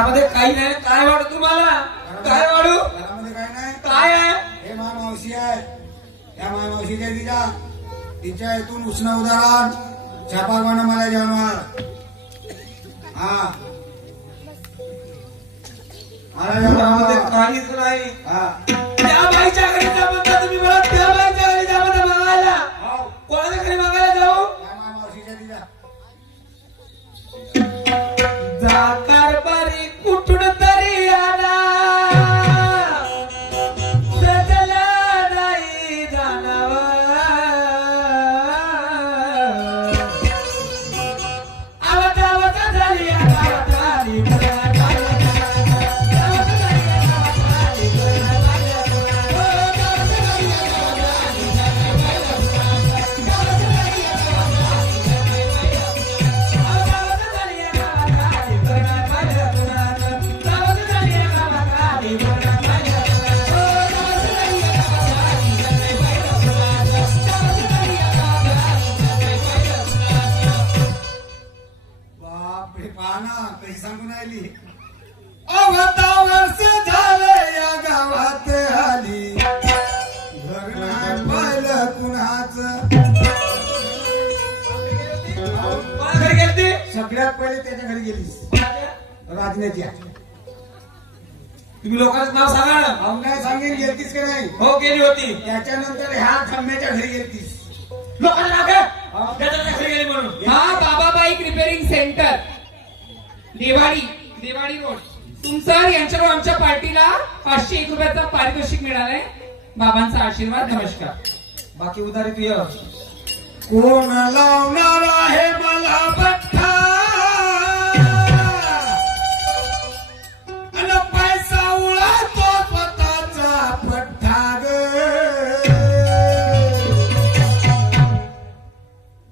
घरामध्ये काही नाही. काय वाटू तुम्हाला? काय वाढू? घरामध्ये काय नाही. काय आहे? हे माय मावशी आहे. या माय मावशीच्या तिच्या तिच्या इथून उष्ण उदाहरण छापामानं मला जाणणार. हा मला घरामध्ये जाणणार. काहीच नाही. हा त्या बाईच्या घरी जा म्हणता तुम्ही मला. त्या बाईच्या घरी जा म्हणता बघायला. हो. कोणाच्या घरी बघायला जाऊ? या माय मावशीच्या तिच्या जा कारभारी कुठून तरी आला. सजला नाही जाणावा. आवाज आवाज झाली आवाज आली. बापरे पहा ना कशी सांगून राहिली. अवता वर्ष झालं या गावात आली. घर नाही पाहिलं कुणाचं. घरी गेलती? सगळ्यात पहिले त्याच्या घरी गेलीस राजनेत्या. तुम्ही लोकांचं नाव सांगा ना. अवघा सांगेन गेलतीस का नाही. हो गेली होती. त्याच्यानंतर ह्या खंब्याच्या घरी गेलतीस. लोकांचं नाव काय? त्याच्या घरी गेली म्हणून. हा बाबा बाईक रिपेअरिंग सेंटर देवाडी रोड. तुमचं यांच्यावर आमच्या पार्टीला 501 रुपयाचा पारितोषिक मिळालंय. बाबांचा आशीर्वाद. नमस्कार. बाकी उधारी तू ये. कोण लावणार आहे मला बठ्ठा. अन पैसा उडतो स्वतःचा पठ्ठा ग.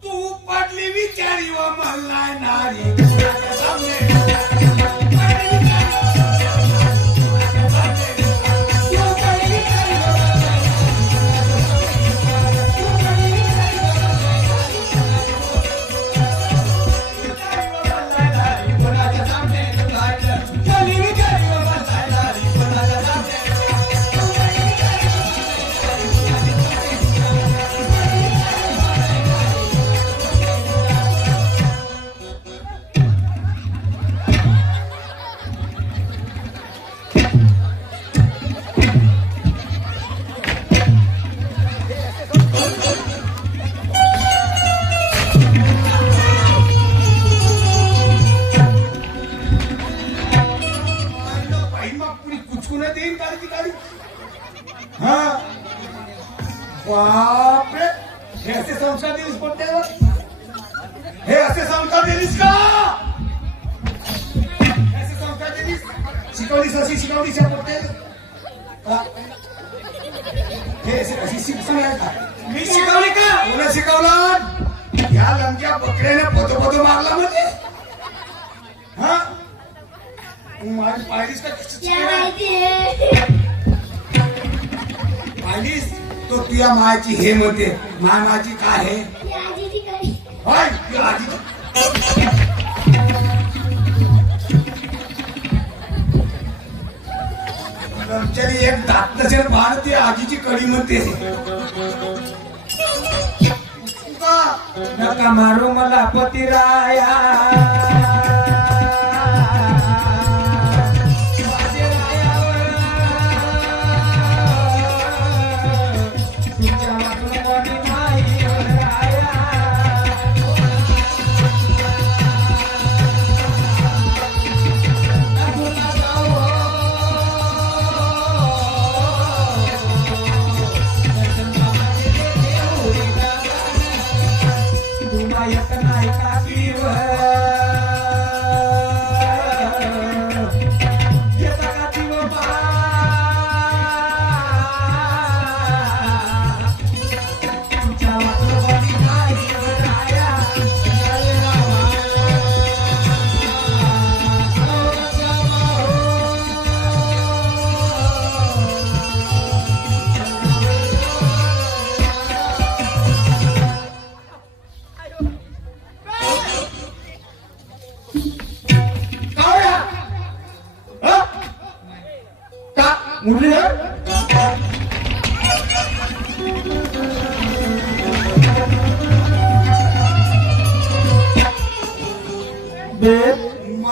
तू पडली विचारी व मला नारी. कुणाच्या सामने पडली विचारी कुणाच्या सामने. तू पडली विचारी व बापरे हे असे संस्कार दिलीस पोट्यावर. हे असे संस्कार दिलीस का. हे असे संस्कार दिलीस. शिकवलीस अशी शिकवलीस या पोट्याला. हे अशी शिक्षण आहे का. मी शिकवली का? तुला शिकवलं. या लंक्या बकऱ्याने पोतो पोतो मारला म्हणजे. हा तू माझी पाहिलीस का. पाहिलीस तो तुझ्या मायाची हे म्हणते. मायाची काय आहे. होय तुझ्या आजीची. आमच्यानी एक दात नसेल भान ती आजीची कडी म्हणते. नका मारू मला पतिराया.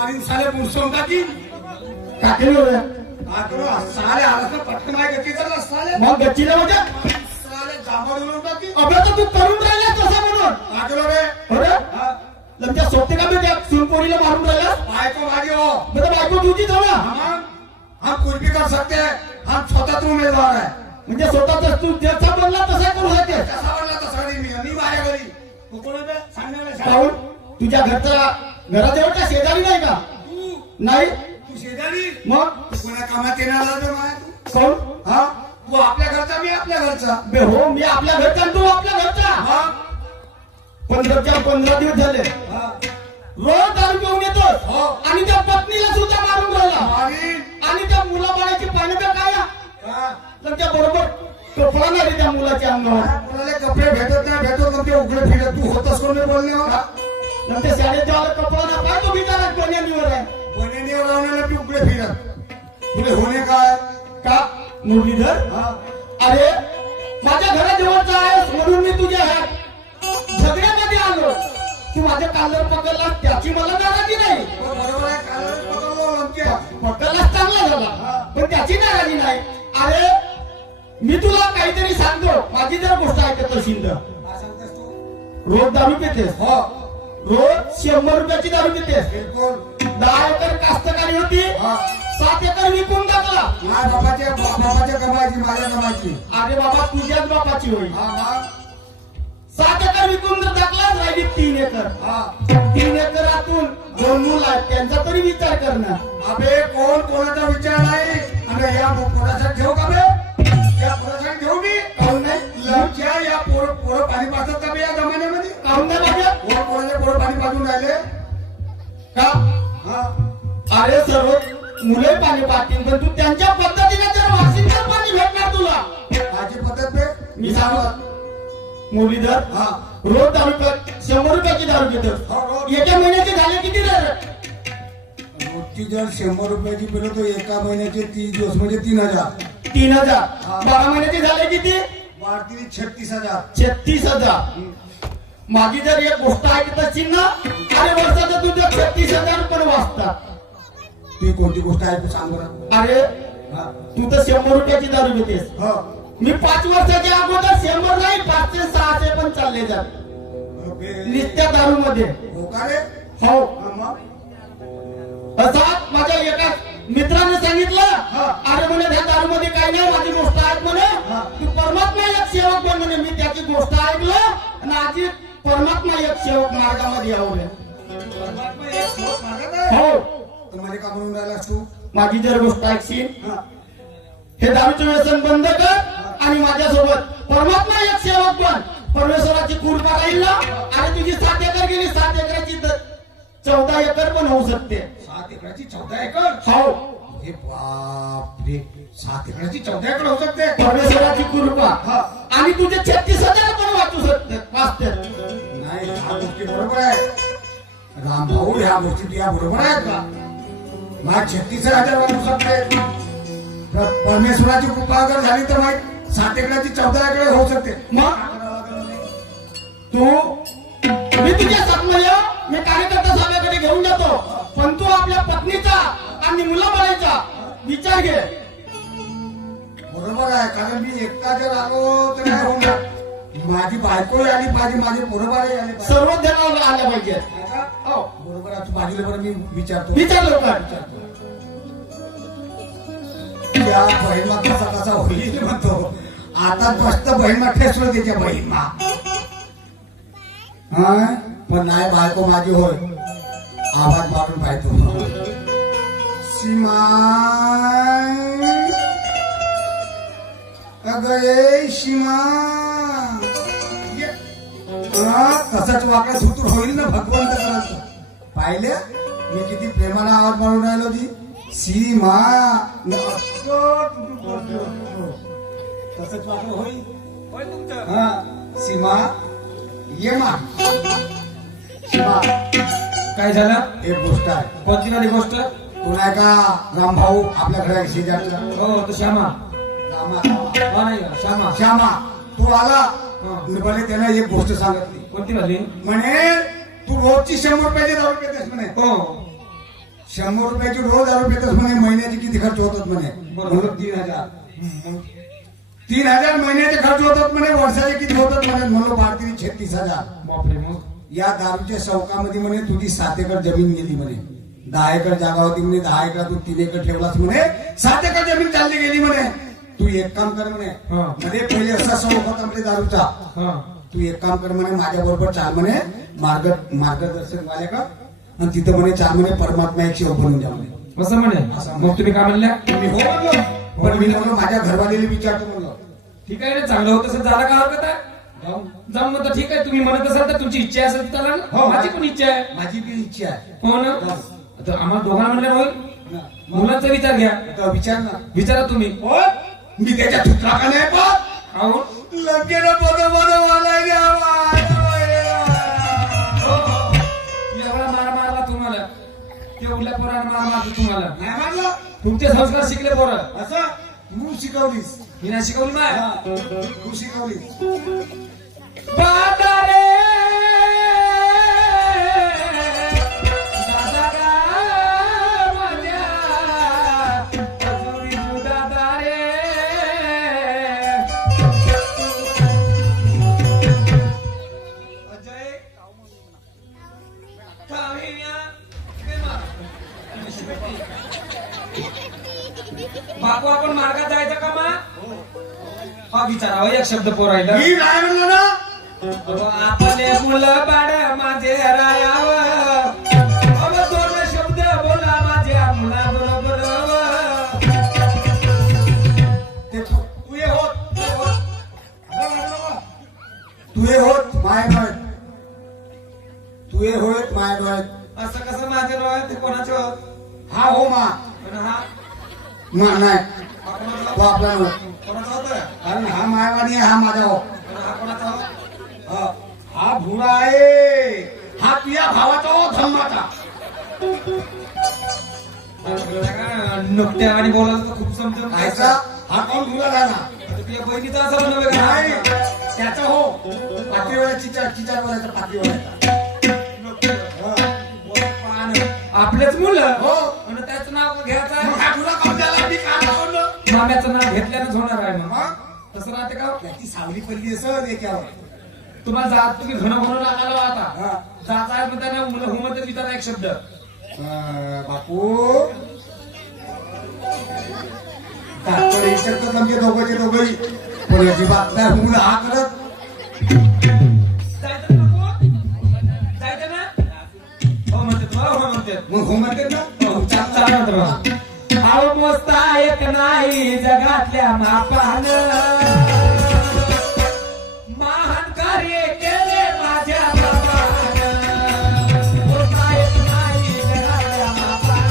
मारीन साले पुरसवून टाकी काकेल होय. काय करू साले आला तर पटकन माझ्या गती झाला साले मग गच्चीला होत्या साले जांभळून टाकी अबे तर तू करून राहिला तसा म्हणून काय करू रे अरे हा, लमच्या सोबते का बे त्या सुनपोरीला मारून राहिला बायको माझी हो बरं बायको तुझीच हो ना हम कुछ भी कर सकते हैं हम स्वतंत्र उमेदवार है म्हणजे स्वतःच तू जसा बनला तसा करू शकते कसा बनला तसा नाही मी माझ्या घरी तू कोण आहे बे? सांगण्याला सांग. काहून तुझ्या घराजवळच्या शेजारी नाही का तू नाही तू शेजारी मग तू कोणा कामात येणार आला तर माय तू कोण हा तू आपल्या घरचा मी आपल्या घरचा बे हो मी आपल्या घरचा आणि तू आपल्या घरचा हा 15 दिवस झाले हा रोज दारू पिऊन येतो हो. आणि त्या पत्नीला सुद्धा मारून राहिला मारीन. आणि त्या मुलाबाळाची पाणी तर काय हा. तुमच्या बरोबर कपडा नाही त्या मुलाच्या अंगावर कोणाला कपडे भेटत नाही भेटत नव्हते उघडे फिरत तू होतच कोण बोलण्यावर नंतर शाळेत जायला कपडा ना काय तो बिचारा बन्यानीवर आहे बनेनीवर राहण्याला तू उघडे फिरत तुले होणे काय का मुरलीधर हा अरे माझ्या घराजवळचा आहेस म्हणून मी तुझ्या झगड्यामध्ये आलो तू माझ्या कालर पकडला त्याची मला नाराजी नाही हो, बरोबर आहे काल पकडलो लंके पकडलाच चांगला झाला पण त्याची नाराजी नाही अरे मी तुला काहीतरी सांगतो माझी जर गोष्ट ऐकत असेल तर काय सांगतेस तू रोज दारू पितेस हो रोज 100 रुपयाची दारू पितेस बिलकुल 10 एकर कास्तकारी होती हा 7 एकर विकून टाकला माझ्या बापाच्या कमायची माझ्या कमायची अरे बाबा तुझ्याच बापाची होईल हा हा 7 एकर विकून जर टाकला राहिली 3 एकर हा 3 एकरातून 2 मुलं आहेत त्यांचा तरी विचार करणं अबे कोण कोणाचा विचार नाही आणि या पोरासाठी ठेवू का बे या पोरासाठी ठेवू मी काहून नाही लवच्या या पोरं पाणी पाजतात का बे या जमान्यामध्ये काहून नाही पाहिजे कोणाचे पोरं पाणी पाजून राहिले का हा अरे सर्व मुले पाणी पाहतील पण तू त्यांच्या पद्धतीने जर वाचीन तर पाणी भेटणार तुला माझी पद्धत बे मी सांगत मुरलीधर हा रोज दारू 100 रुपयाची दारू हो, घेतो रोज. एका महिन्याचे झाले किती रे रोजची जर 100 रुपयाची पिलो तो एका महिन्याचे 30 दिवस म्हणजे 3000 3000 हा. 12 महिन्याचे झाले किती वाढतील 36000 36,000 माझी जर एक गोष्ट ऐकत असतील ना अरे वर्षाचं तुझं 36,000 पण वाचतात ती कोणती गोष्ट आहे तू सांग बरं अरे हा तू तर 100 रुपयाची दारू घेतेस हो मी 5 वर्षाच्या अगोदर 100 नाही 500 600 पण चालले जात अबे, नित्या दारू मध्ये हो का रे हो हा, मग? असा माझ्या एका मित्राने सांगितलं हा. अरे म्हणे त्या दारू मध्ये काही नाही माझी गोष्ट ऐक म्हणे हा. तू परमात्मा एक सेवक बन म्हणे मी त्याची गोष्ट ऐकलं आणि आजी परमात्मा एक सेवक मार्गामध्ये आवडले परमात्मा एक श्लोक मागत आहे. हो तर माझे का म्हणून राहिलास तू माझी जर गोष्ट ऐकशील हा. हे दारूचे व्यसन बंद कर आणि माझ्यासोबत परमात्मा एक सेवक बन परमेश्वराची कृपा राहील ना आणि तुझी 7 एकर गेली 7 एकराची 14 एकर पण होऊ शकते 7 एकराची 14 एकर हो हे बाप रे 7 एकराची 14 एकर होऊ शकते परमेश्वराची कृपा हा. आणि तुझे 36,000 पण वाचू शकते वाचते नाही ह्या गोष्टी बरोबर आहे राम भाऊ ह्या गोष्टी तुझ्या बरोबर आहेत का मला 36,000 वाचू शकते तर परमेश्वराची कृपा जर झाली तर माहित 7 एकराची 14 एकर होऊ शकते मग तू मी तुझ्या साथमय मी कार्यकर्ता साहेबाकडे घेऊन जातो पण तू आपल्या पत्नीचा आणि मुलाबाळाचा विचार घे बरोबर आहे कारण मी एकटा जर आलो तर काय होणार माझी बायको आली पाहिजे माझे बरोबर आले पाहिजे सर्व ध्यानाला आल्या पाहिजे हो बरोबर आहे तू बाजूला बरं मी विचारतो विचार लोकांना विचारतो त्या बहिणमा कसा होईल म्हणतो आता मस्त बहिणमा ठेसलो त्याच्या बहिणमा हा पण नाही बायको माझी होय आवाज मारून पाहतो सीमा अगं ये सीमा ये. हा, तसाच वाकडा सुतूर होईल ना भगवंत करायचं पाहिले मी किती प्रेमाने आवाज मारून राहिलो ती सीमा तसंच वाकडं होईल हा सीमा ये मा सीमा काय झालं एक गोष्ट आहे कोणती वाली गोष्ट कोणा का रामभाऊ आपल्या घरा शेजारचा हो तो श्यामा रामा हा नाही का श्यामा श्यामा तू आला हा. निर्मले त्यानं एक गोष्ट सांगितली कोणती वाली म्हणे तू रोजची 100 रुपयाची दारू पितेस म्हणे हो 100 रुपयाची रोज दारू पितस म्हणे, महिन्याचे किती खर्च होतात म्हणे? म्हणून 3,000. 3,000 महिन्याचे खर्च होतात म्हणे, वर्षाचे किती होतात म्हणे? म्हणून भारतीय 36,000. बापरे मग या दारूच्या शौकामध्ये म्हणे तुझी 7 एकर जमीन गेली म्हणे. 10 एकर जागा होती म्हणे, 10 एकर तू 3 एकर ठेवलास म्हणे, 7 एकर जमीन चालली गेली म्हणे. तू एक काम कर म्हणे, हा. मध्ये पहिले असा शौक होता म्हणे दारूचा. हा तू एक काम कर म्हणे, माझ्या बरोबर चाल म्हणे, मार्गदर्शन वाले का, आणि तिथं म्हणे चाल म्हणे, परमात्मा एक शिव बनून जा म्हणे. असं म्हणे. मग तुम्ही काय म्हणल्या? मी हो म्हणलो, पण मी म्हणलो माझ्या घरवालेला विचारतो म्हणलो. ठीक आहे ना, चांगलं होत असेल झालं का हरकत आहे? जाऊ. जाऊन म्हणतो ठीक आहे, तुम्ही म्हणत असाल तर तुमची इच्छा असेल तर चला ना. हो. माझी पण इच्छा आहे. माझी बी इच्छा आहे. हो ना. जाऊ. आता आम्हाला दोघांना म्हणलं होईल. मुलांचा विचार घ्या. आता विचार ना. विचारा तुम्ही. हो? मी त्याच्या थुतरा का नाही पण अहो लगेच एवढा मार मारला तुम्हाला, तेवढ्या पोरानं मार मारतो तुम्हाला. नाही म्हणलं तुमचे संस्कार शिकले पोरं. असं तू शिकवलीस. मी नाही शिकवली माय. हा, तू शिकवलीस. बाजारे दादा गा माझ्या हजुरी दादा रे. अजय बापू आपण मार्गात जायचं का मा? हा विचारावं एक शब्द पोरायला. मी नाही म्हणलं ना. आपले मुलं बाळ माझे रायावं, अव दोन शब्द बोला माझ्या मुला बरोबर. ते तू ये होत. तू ये होत माय डोळ्यात. तू ये होत माय डोळ्यात. असं कसं माझे डोळ्यात? ते कोणाचे होत? हा हो मा. पण हा नाही हा कोणाचा तो आपला होत? नव्हता. कोणाचा होता? कारण हा मायवाणी आहे, हा माझा हो. पण हा कोणाचा होत? हा भुरा आहे, हा तुझ्या भावाचा हो धम्माचा. नुकत्या आणि बोलायला तर खूप समजून खायचा हा कोण भुरा झाला? तुझ्या बहिणीचा असं बनवलं का? नाही त्याचा हो पातळीवाला चिचार बोलायचा पातळीवाल्याचा. आपलेच मुलं हो. आणि त्याचं नाव घ्यायचं मग आहे. हा भुरा कोण झाला? मी का लावलं? माम्याचं नाव घेतल्यानंच होणार आहे ना. मग तसं राहते का? त्याची सावली पडली असं याच्यावर. तुम्हाला जात तुम्ही घणं म्हणून आलो आता. हा. जात आहे म्हणताना मुलं हो म्हणतात विचारा एक शब्द. बापू डॉक्टर विचारतात आमचे दोघंही, पण याची बात नाही. मुलं हा करत जायचं ना नको? जायचं ना? हो म्हणतात, हो म्हणतात. मग हो म्हणते ना. चालू होतं बघा. हाव मोजता एक नाही जगातल्या मापान, महान कार्य केले माझ्या बाबानं. मोजता एक नाही जगातल्या मापान,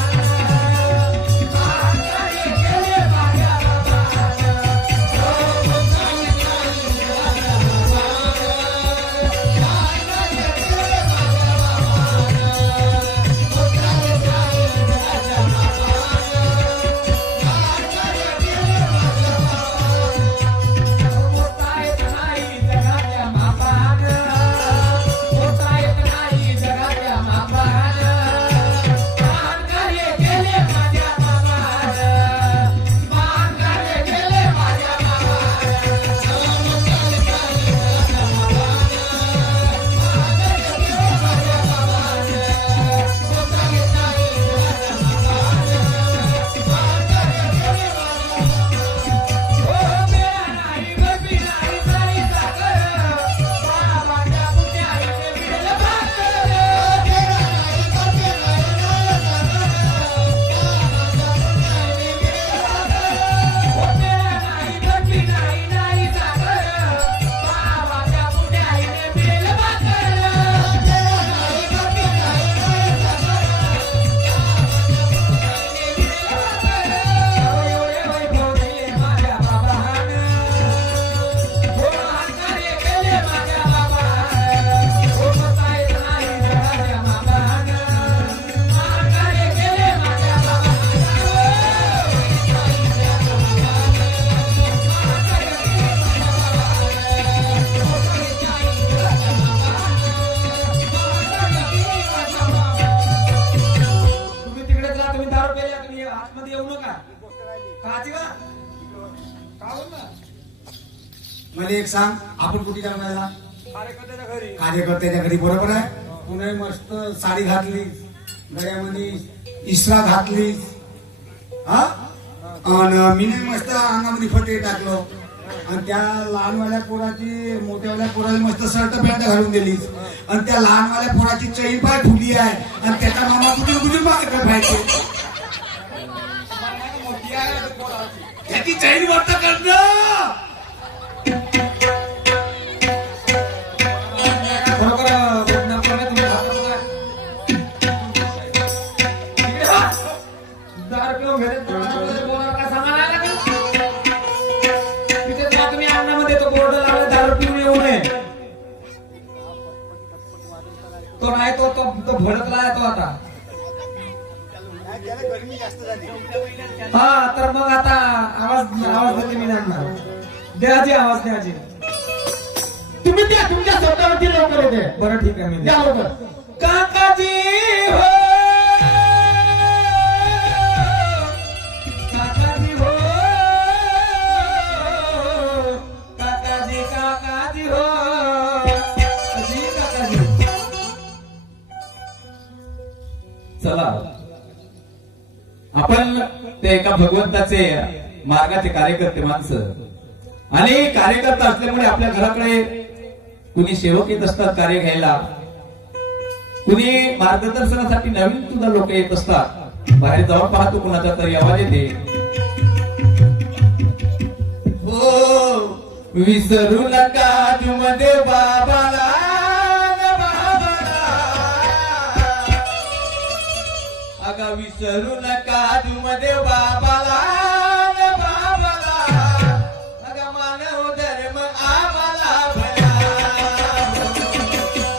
महान कार्य केले माझ्या बाबानं. मोजता एक नाही जगातल्या मापान, महान कार्य केले माझ्या बाबानं. मोजता एक नाही जगातल्या मापान, महान कार्य केले माझ्या बाबानं. मला एक सांग, आपण कुठे करायला? कार्यकर्त्याच्या घरी. बरोबर आहे. पुणे मस्त साडी घातली, गळ्यामध्ये इसरा घातली, हा, आणि मी मस्त अंगामध्ये फटे टाकलो, आणि त्या लहानवाल्या पोराची मोठ्यावाल्या पोराला मस्त शर्ट पॅन्ट घालून दिली, आणि त्या लहानवाल्या पोराची चैन पाय फुली आहे, आणि त्याचा मामा कुठे कुठे मागे पाहिजे त्याची चैन वाटत करणं. तो नाही तो भडकला आहे तो आता. हा तर मग आता आवाज देते मी त्यांना. द्याजी आवाज द्याजी. तुम्ही त्या तुमच्या स्वतःवरती लवकर येते. बरं ठीक आहे मी द्या लवकर. काकाजी हो, काकाजी हो, काकाजी काकाजी हो, काकाजी काकाजी. चला आपण ते एका भगवंताचे मार्गाचे कार्यकर्ते माणसं, आणि कार्यकर्ता असल्यामुळे आपल्या घराकडे कुणी सेवक येत असतात कार्य घ्यायला, कुणी मार्गदर्शनासाठी नवीन सुद्धा लोक येत असतात. बाहेर जाऊन पाहतो कुणाचा तरी आवाज येते, हो विसरू नका तुमदे बाबाला, अगा विसरू नका तुमदेव बाबाला, बाबाला अगा मानव धर्म आम्हाला भला.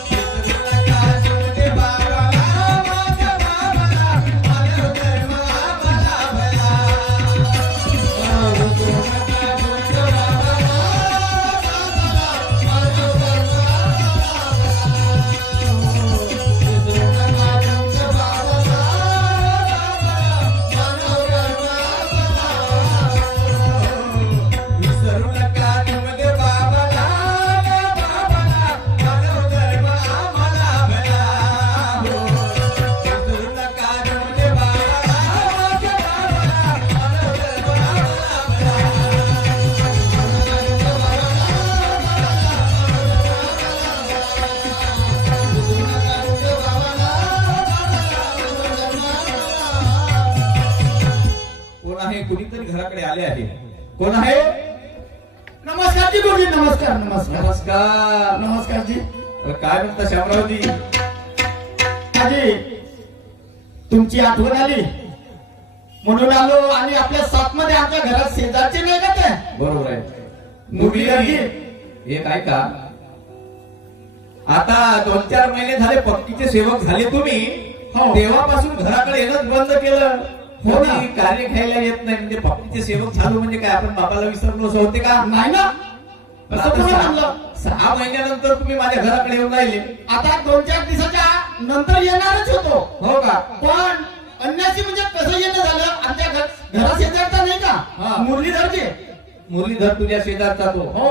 विसरू नका तुमदेव बाबाला, माझ्या बाबाला मानव धर्म आम्हाला भला. विसरू नका तुमदेव बाबाला, बाबाला मानव धर्म कुणीतरी घराकडे आले आहे. कोण आहे? नमस्कार जी गुरुजी. नमस्कार नमस्कार नमस्कार. नमस्कार जी. काय म्हणता शामरावजी? आजी तुमची आठवण आली म्हणून आलो, आणि आपल्या साथमध्ये आमच्या घरात शेजारचे नाही का ते? बरोबर आहे. मुरलीधरजी. एक ऐका, आता 2-4 महिने झाले पक्कीचे सेवक झाले तुम्ही, हो. तेव्हापासून घराकडे येणंच बंद केलं. हो ना. कोणी कार्य घ्यायला येत नाही, म्हणजे पक्कीचे सेवक झालो म्हणजे काय आपण बाबाला विसरलो असं होते का? नाही ना. कसं आता तुम्ही सहा- म्हणलं? 6 महिन्यानंतर तुम्ही माझ्या घराकडे येऊन राहिले. आता 2-4 दिवसाच्या नंतर येणारच होतो. हो का? पण अन्याची म्हणजे कसं येणं झालं, आमच्या घरात शेजारचा नाही हा. का मुरलीधरजी. मुरलीधर तुझ्या शेजारचा तो. हो.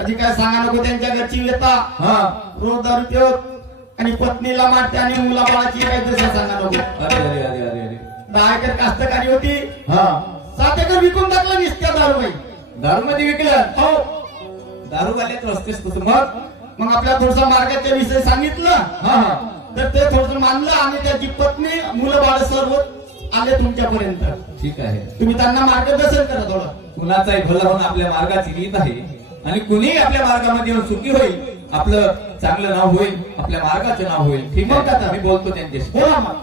आधी काय सांगा नको, त्यांच्या घरची व्यथा हा. रोज दारू पिऊत आणि पत्नीला मारते आणि मुला बाळाची काय तसं सांगा नको. अरे अरे अरे अरे अरे. 10 एकर कास्तकारी होती, हा. 7 एकर विकून टाकलं निसत्या दारूबाई. दारू मध्ये विकलं? हो. दारू घालत रस्तेच तसं. मग आपल्या थोडसा मार्गाच्या विषयी सांगितलं, हा हा. तर ते थोडस मानलं, आणि त्याची पत्नी मुलं बाळ सर्व आले तुमच्यापर्यंत. ठीक आहे. तुम्ही त्यांना मार्गदर्शन करा थोडं. कुणाचाही भला होऊन आपल्या मार्गाची रीत आहे, आणि कुणी आपल्या मार्गामध्ये येऊन सुखी होईल, आपलं चांगलं नाव होईल, आपल्या मार्गाचं नाव होईल. ठीक मग आहे, आता? मी बोलतो त्यांच्याशी. हो ना मग.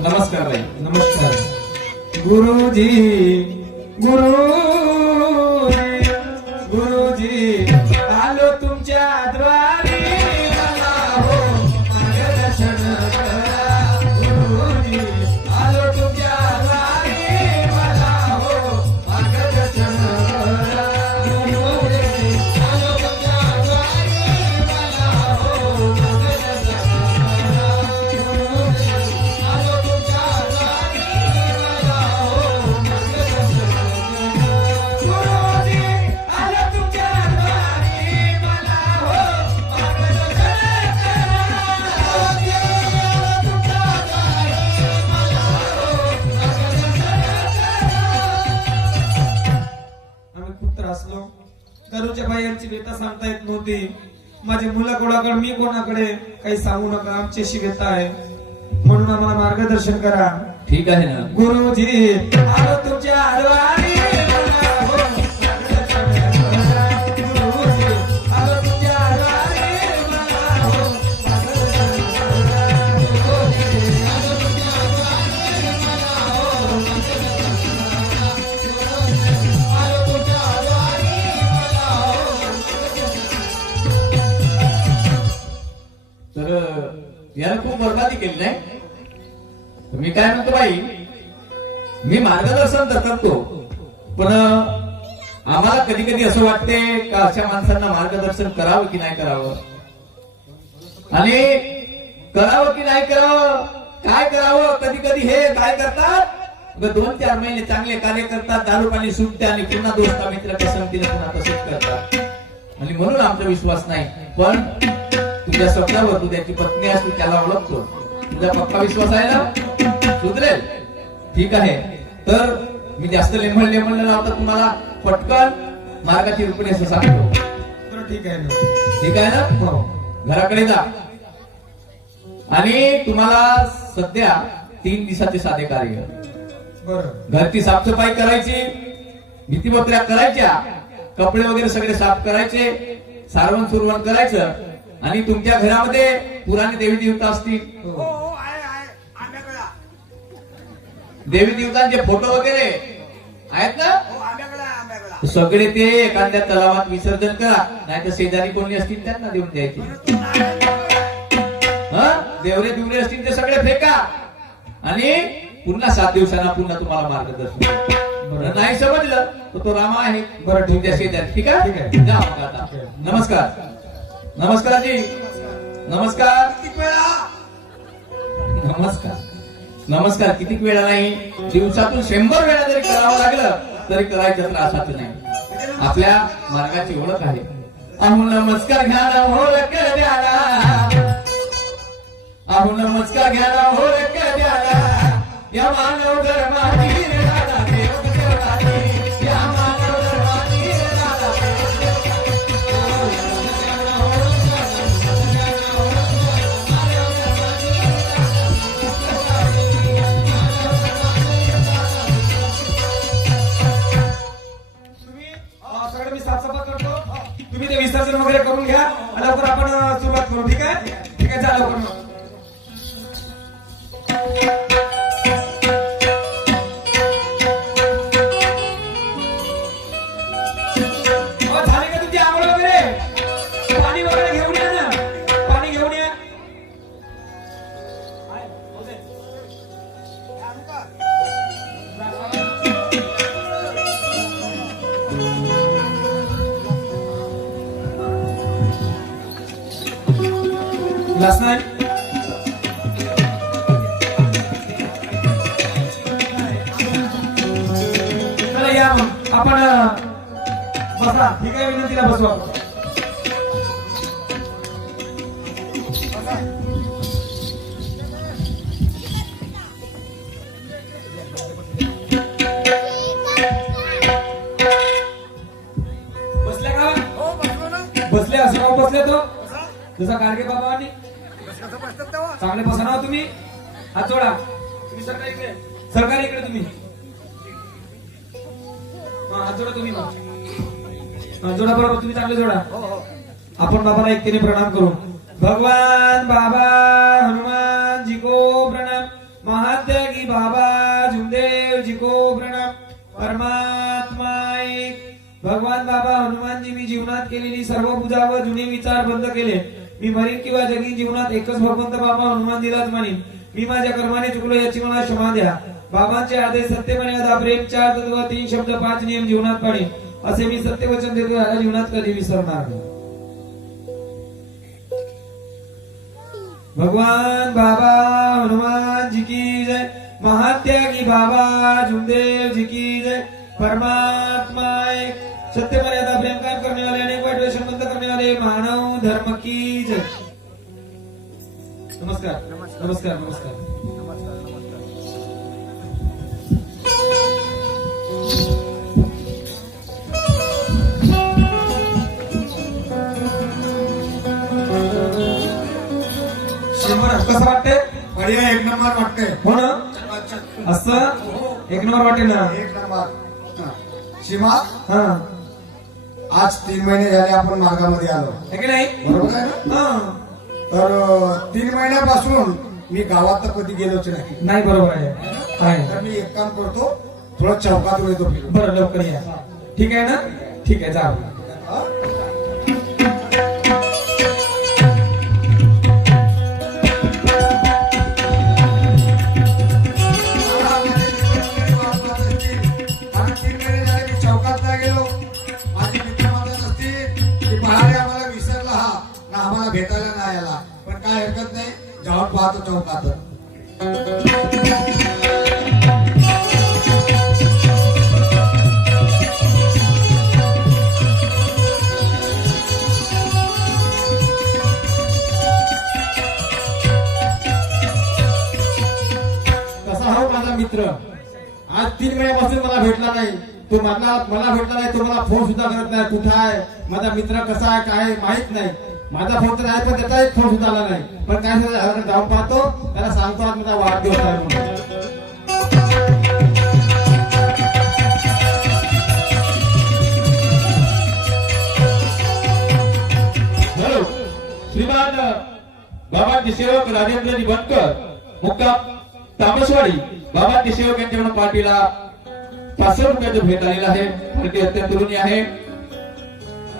नमस्कार बाई. नमस्कार. गुरुजी गुरुजी गुरुजी आलो तुमच्या द्वारी, मला हो मार्गदर्शन करा. गुरुजी आलो तुमच्या द्वारी, मला हो मार्गदर्शन करा. गुरुजी आलो तुमच्या द्वारी, मला हो मार्गदर्शन करा. गुरुजी आलो तुमच्या द्वारी, मला हो मार्गदर्शन करा. त्रासलो. दारूच्या बायांची व्यथा सांगता येत नव्हती. माझ्या मुलाकोडाकडे मी कोणाकडे काही सांगू नका, आमच्याशी व्यथा आहे, म्हणून आम्हाला मार्गदर्शन करा. ठीक आहे ना. गुरुजी आलो तुमच्या आरवारी मला हो मार्गदर्शन करा. गुरुजी आलो तुमच्या आरवारी मला हो मार्गदर्शन करा. गुरुजी आलो तुमच्या आरवारी मला हो मार्गदर्शन करा. आलो तुमच्या आरवारी मला हो. तर याला खूप बरबादी केली नाही. मी काय म्हणतो बाई, मी मार्गदर्शन तर करतो, पण आम्हाला कधी कधी असं वाटते का अशा माणसांना मार्गदर्शन करावं की नाही करावं, आणि करावं की नाही करावं, काय करावं. कधी कधी हे काय करतात, 2-4 महिने चांगले कार्य करतात, दारू पाणी सुटते आणि पुन्हा दोस्ता मित्राच्या संगतीने पुन्हा तसेच करतात. आणि म्हणून आमचा विश्वास नाही. पण तुझ्या स्वप्नावर तू त्याची पत्नी आहेस, तू त्याला ओळखतो, तुझा पक्का विश्वास आहे ना, सुधरेल. ठीक आहे. तर मी जास्त लेमण न लावता तुम्हाला पटकन मार्गाची रुपणी असं सांगतो. बरं ठीक आहे ना. ठीक आहे ना. हो. घराकडे जा आणि तुम्हाला सध्या 3 दिवसाचे साधे कार्य. बरं घरची साफसफाई करायची, भीतीबत्र्या करायच्या, कपडे वगैरे सगळे साफ करायचे, सारवण सुरवण करायचं, आणि तुमच्या घरामध्ये पुराणे देवी देवता असतील, देवी देवतांचे फोटो वगैरे आहेत ना, सगळे ते एखाद्या तलावात विसर्जन करा, नाही तर शेजारी कोणी असतील त्यांना देऊन द्यायचे. देवरे दिवरे असतील ते सगळे फेका, आणि पुन्हा 7 दिवसांना पुन्हा तुम्हाला मार्गदर्शन. नाही समजलं तर तो रामा आहे. बरं, ठीक तुमच्या आहे. शेजारी. ठीक आहे. ठीक आहे. जा मग आता. नमस्कार. नमस्कार जी. नमस्कार. नमस्कार. नमस्कार. किती वेळा नाही, दिवसातून 100 वेळा जरी करावं लागलं तरी करायचं त्रासाचं नाही. आपल्या मार्गाची ओळख आहे. अहो नमस्कार घ्या ना हो द्याला, अहो नमस्कार घ्या ना हो द्याला, या मानव धर्माची रे दादा देव देवताची, या मानव धर्माची रे दादा सगळं मी साफसफाई करतो, तुम्ही ते विसर्जन वगैरे करून घ्या, आणि लवकर आपण सुरुवात करू. ठीक आहे. ठीक आहे, जा लवकर. झाले का तुमची आंघोळ वगैरे? पाणी वगैरे घेऊन या ना, पाणी घेऊन या. ग्लास नाही. चला या मग आपण बसा. ठीक आहे, विनंतीला बसू आपण. बसल्या का? बसले असं का बसले तो जसा गाडगे बाबांनी चांगले बसा ना तुम्ही. हात जोडा. तुम्ही सरकार इकडे, सरकार इकडे तुम्ही. हात जोडा तुम्ही. जोडा बरोबर, तुम्ही चांगले जोडा. आपण बाबाला एकतेने प्रणाम करू. भगवान बाबा हनुमान जी को प्रणाम, महात्यागी बाबा झुमदेव जी को प्रणाम. परमात्मा एक. भगवान बाबा हनुमानजी, मी जीवनात केलेली सर्व पूजा व जुने विचार बंद केले. मी मरीन किंवा जगीन, जीवनात एकच भगवंत बाबा हनुमानजीलाच मानीन. मी माझ्या कर्माने चुकलो याची मला क्षमा द्या. बाबांचे आदेश सत्य, मर्यादा, प्रेम, 4 तत्व, 3 शब्द, 5 नियम जीवनात पाळीन. असे मी सत्य वचन देतो, याला जीवनात कधी विसरणार नाही. भगवान बाबा हनुमान जी की जय. महात्यागी बाबा झुमदेव जी की जय. परमात्मा एक. सत्य, मर्यादा, प्रेम कायम करने वाले, अनेक वाईट व्यसन बंद करने वाले मानव धर्म की जय. नमस्कार. नमस्कार. नमस्कार. बढिया एक नंबर वाटते हो ना असं एक नंबर वाटे ना एक नंबर हा. सीमा हा आज 3 महिने झाले आपण मार्गामध्ये आलो है की नाही बरोबर आहे ना हा तर 3 महिन्यापासून मी गावात तर कधी गेलोच नाही नाही बरोबर आहे आहे तर मी एक काम करतो थोडं चौकातून येतो फिरून. बरं लवकर या ठीक आहे ना ठीक आहे जा हा? मला 3 महिने झाले मी चौकात नाही गेलो माझे मित्र म्हणत असतील की पहाडे आम्हाला विसरला हा ना आम्हाला भेटायला नाही आला पण काय हरकत नाही जाऊन पाहतो चौकात कसा हो माझा मित्र आज 3 महिन्यापासून मला भेटला नाही तो मला भेटला नाही तो मला फोन सुद्धा करत नाही कुठं आहे माझा मित्र कसा आहे काय आहे, माहित नाही माझा फोन तर आहे पण त्याचा एक फोन सुद्धा आला नाही पण काय झालं, जाऊन पाहतो त्याला सांगतो आज माझा वाढदिवस आहे म्हणून हॅलो श्रीमान बाबांचे सेवक राजेंद्रजी बनकर मुक्काम तामसवाडी बाबांचे सेवक यांच्याकडून पार्टीला 500 रुपयाचं भेट आलेलं आहे पार्टी अत्यंत तरुणी आहे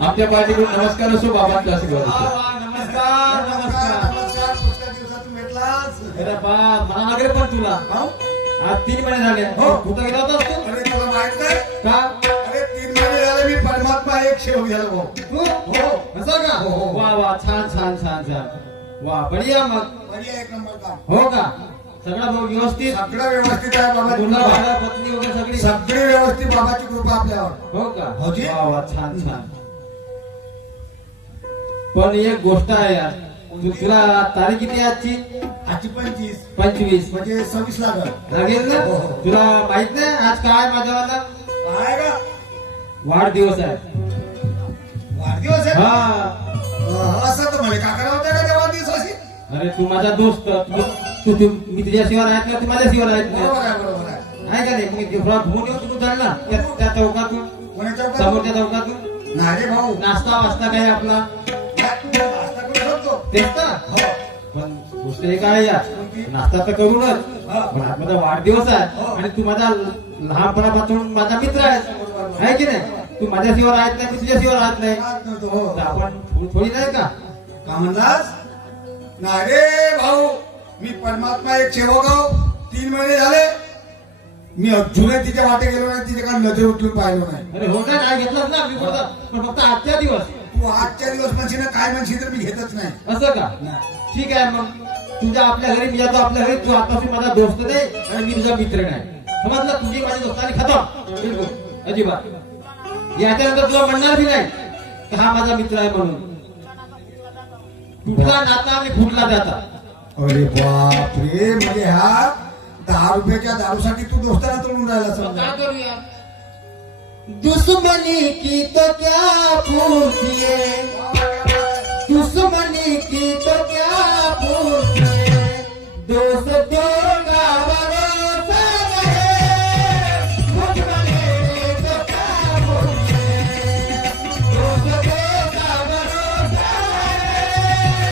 आमच्या पार्टीकडून नमस्कार असो बाबांचा आशीर्वाद असो नमस्कार नमस्कार नमस्कार पुष्कळ दिवसातून भेटलास अरे बा मला लागेल पण तुला हो? आज 3 महिने झाले हो. कुठं गेला होतास तू अरे तुला माहित नाही का अरे 3 महिने झाले मी परमात्मा एक सेवक झालो भाऊ तू हो असं का हो, हो. वा वा छान छान छान छान वा बढिया मग बढिया एक नंबर काम हो का सगळं भाऊ व्यवस्थित सगळं व्यवस्थित आहे बाबा मुलं बाळं, पत्नी वगैरे सगळी सगळी व्यवस्थित बाबाची कृपा आपल्यावर हो का भाऊजी? वा वा छान छान पण एक गोष्ट आहे यार तुला तारीख किती आहे आजची आजची 25 25 म्हणजे 26 लागल लागेल ना हो, हो. तुला माहित नाही आज काय माझ्यावाला आहे का वाढदिवस आहे वाढदिवस आहे हा असं तर मला काका होता का तेव्हा दिवस अशी अरे तू माझा दोस्त मी तुझ्याशिवाय राहत नाही तू माझ्याशिवाय राहत बरोबर नाही आहे बरोबर आहे आहे का नाही मी थोडा घुमून येऊ तू जाणला त्या चौकातून कोणाच्या चौकात? समोरच्या चौकातून नाही रे भाऊ नाश्ता वास्ता काय आपला नाश्ता करू शकतो तेच तर हो पण गोष्ट एक आहे यार नाश्ता तर करूनच पण आज माझा वाढदिवस आहे आणि तू माझा लहानपणापासून माझा मित्र आहे की नाही तू माझ्याशिवाय राहत नाही मी तुझ्याशिवाय राहत नाही राहत नव्हतो, हो. तर आपण थोडी नाही का का म्हणलास नाही रे भाऊ मी परमात्मा एक सेवक आहो 3 महिने झाले मी अजूनही तिच्या वाटे गेलो नाही तिच्याकडे नजर उठून पाहिलो नाही अरे हो का नाही घेतलास ना मी बोलतो पण फक्त आजच्या दिवस तू आजच्या दिवस म्हणशील ना काय म्हणशील तर मी घेतच नाही असं का ठीक आहे मग तुझ्या आपल्या घरी मी जातो आपल्या घरी तू आतापासून माझा दोस्त नाही आणि मी तुझा मित्र नाही समजलं तुझी माझी दोस्तानी खतम बिलकुल अजिबात याच्यानंतर तुला म्हणणार बी नाही की हा माझा मित्र आहे म्हणून कुठला नाता आणि कुठला जाता अरे बाप रे म्हणजे हा 10 रुपयाच्या दारूसाठी तू दोस्ताला तोडून राहिला मग समजा काय करूया दुश्मनी की तो क्या पूछिए दुश्मनी की तो क्या पूछिए दोस्त